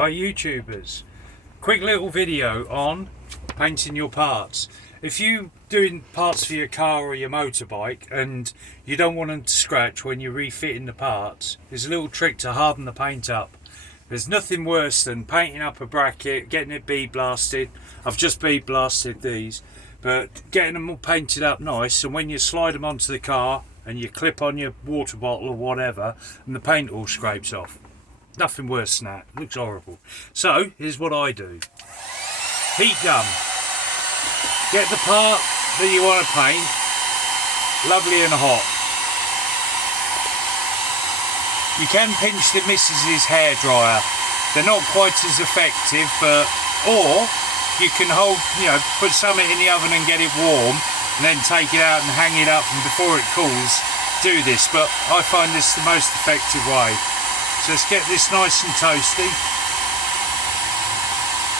Hi YouTubers, quick little video on painting your parts. If you doing parts for your car or your motorbike and you don't want them to scratch when you're refitting the parts, there's a little trick to harden the paint up. There's nothing worse than painting up a bracket, getting it bead blasted. I've just bead blasted these, but getting them all painted up nice, and when you slide them onto the car and you clip on your water bottle or whatever and the paint all scrapes off. Nothing worse than that. It looks horrible. So here's what I do. Heat gun. Get the part that you want to paint lovely and hot. You can pinch the missus's hairdryer. They're not quite as effective, but or you can hold, put something in the oven and get it warm, and then take it out and hang it up, and before it cools, do this. But I find this the most effective way. So let's get this nice and toasty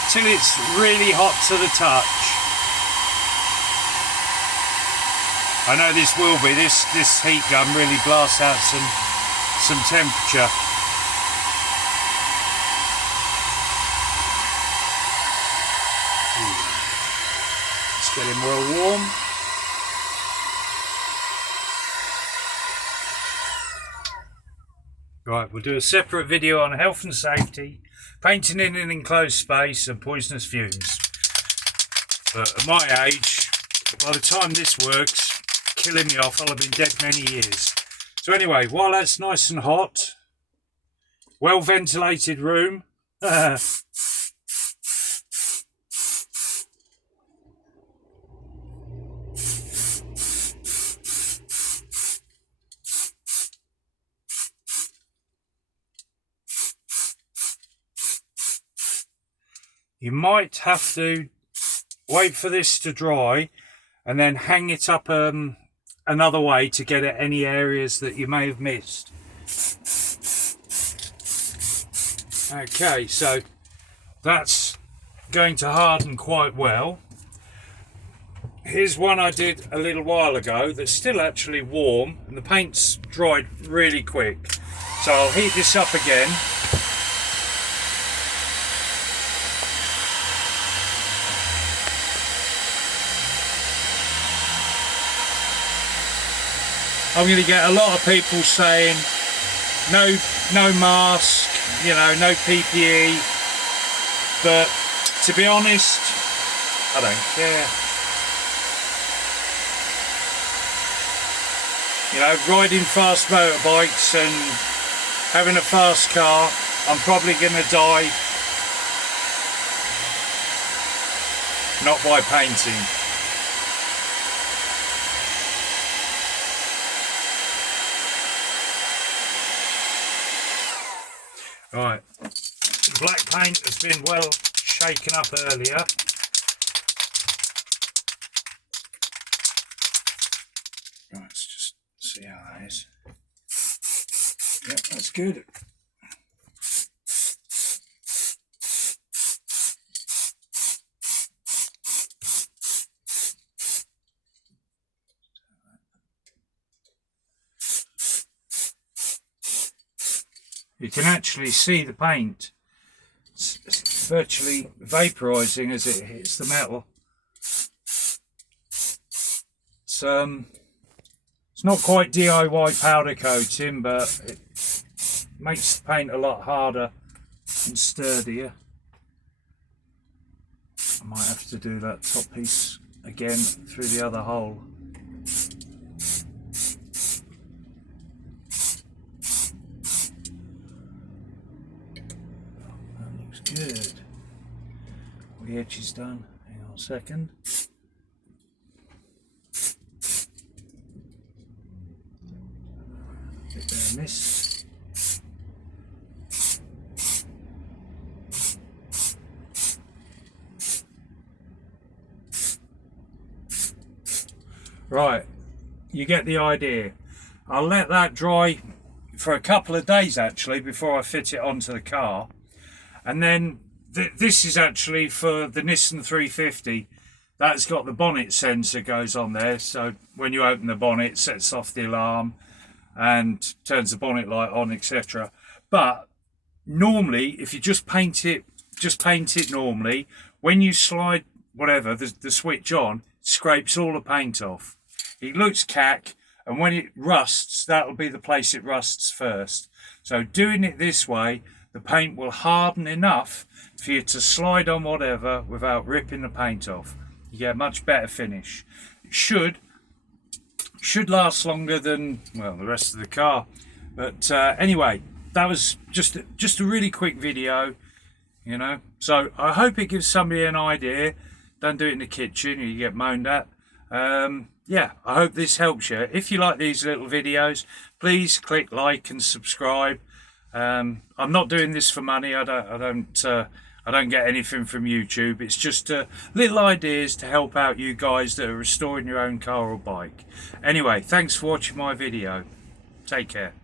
till it's really hot to the touch. I know this will be, this heat gun really blasts out some temperature. Let's get him well warm. Right, we'll do a separate video on health and safety, painting in an enclosed space and poisonous fumes. But at my age, by the time this works, killing me off, I'll have been dead many years. So anyway, while that's nice and hot, well ventilated room, you might have to wait for this to dry and then hang it up another way to get at any areas that you may have missed. Okay, so that's going to harden quite well. Here's one I did a little while ago that's still actually warm, and the paint's dried really quick. So I'll heat this up again. I'm going to get a lot of people saying no mask, no PPE, but to be honest, I don't care. Riding fast motorbikes and having a fast car, I'm probably going to die not by painting. Right, the black paint has been well shaken up earlier. Right, let's just see how that is. Yep, that's good. You can actually see the paint. It's virtually vaporizing as it hits the metal. It's not quite DIY powder coating, but it makes the paint a lot harder and sturdier. I might have to do that top piece again through the other hole. Good. All the edge is done. Hang on a second. Bit there missed. Right, you get the idea. I'll let that dry for a couple of days actually before I fit it onto the car. And then this is actually for the Nissan 350. That's got the bonnet sensor goes on there, so when you open the bonnet it sets off the alarm and turns the bonnet light on, etc. But normally, if you just paint it normally, when you slide whatever the switch on, it scrapes all the paint off. It looks cack, and when it rusts, that'll be the place it rusts first. So doing it this way, the paint will harden enough for you to slide on whatever without ripping the paint off. You get a much better finish. It should last longer than, well, the rest of the car. But anyway, that was just a really quick video, you know. So I hope it gives somebody an idea. Don't do it in the kitchen, you get moaned at. Yeah, I hope this helps you. If you like these little videos, please click like and subscribe. I'm not doing this for money. I don't get anything from YouTube. It's just little ideas to help out you guys that are restoring your own car or bike. Anyway, thanks for watching my video. Take care.